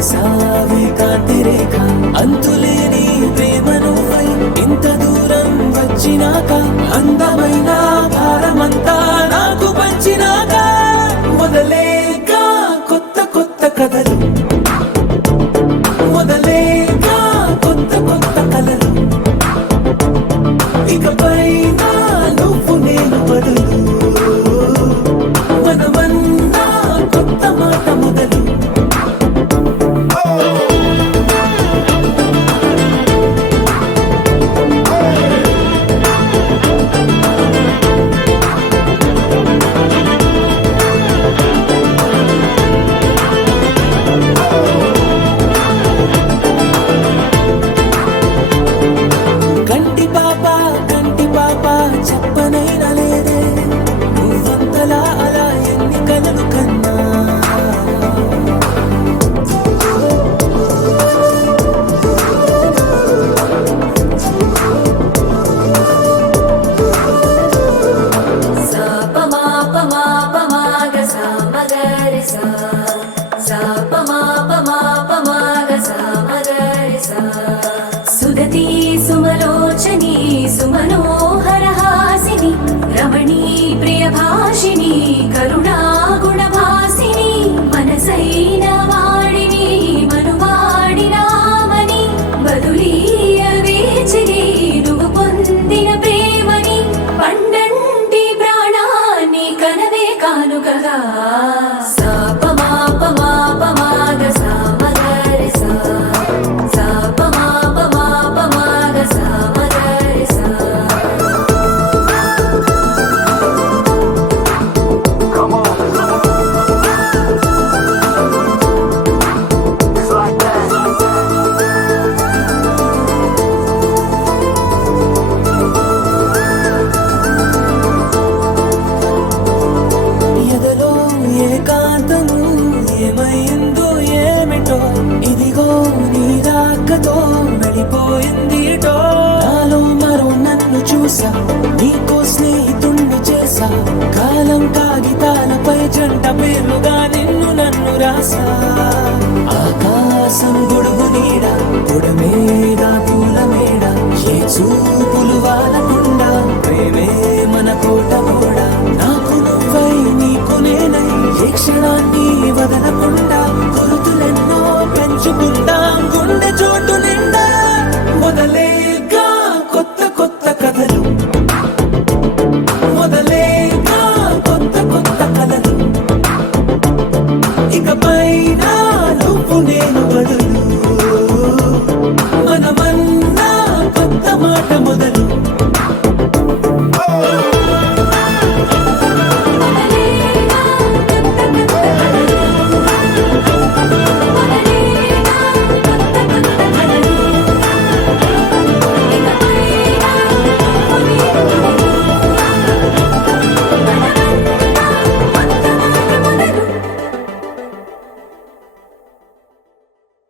కురిసావే కాంతి రేఖ అంతులేని ప్రేమను ఇంత దూరం వచ్చినాక అందమైన భారమంతా నాకు పంచినాక మొదలేక కొత్త కొత్త కథలు మొదలేక కొత్త కొత్త కలలు ఇకపై నువ్వు నేను బదులు మనమన్నా కొత్త మాట మొదలు కంటి పాప చెప్పనైనా లేదే నువ్వంతలా అలా ఎన్ని కలలు కన్నా సుదతి సుమలోచని సుమనోహర హాసిని రమణీ ప్రియ భాషిని కరుణా గుణ భాసిని మనసైన వాడిని మనువాడినామని బదులీయ వేచిని నువ్వు పొందిన ప్రేమని పండంటి ప్రాణాన్ని కనవే కానుకగా ఏకాంతము ఏమైందో ఏమిటో ఇదిగో నీ రాకతో వెళ్ళిపోయిందిటో నాలో మరో నన్ను చూసా నీకో స్నేహితుణ్ణి చేసా కాలం కాగితాలపై జంట పేర్లుగా నిన్ను నన్ను రాసా ఆకాశం గొడుగు నీడ గొడమేడ పూల మేడ ఏ చూపులు వాలకుండా ప్రేమే మన కోట కూడా నాకు నువ్వై నీకు నేనై ఏ క్షణాన్ని వదలకుండా గురుతులెన్నో పెంచుకుందాం గుండె చోటు నిండా మొదలేగా కొత్త కొత్త కథలు మొదలేగా కొత్త కొత్త కలలు ఇకపై నువ్వు నేను బదులు మనమన్నా కొత్త మాట మొదలు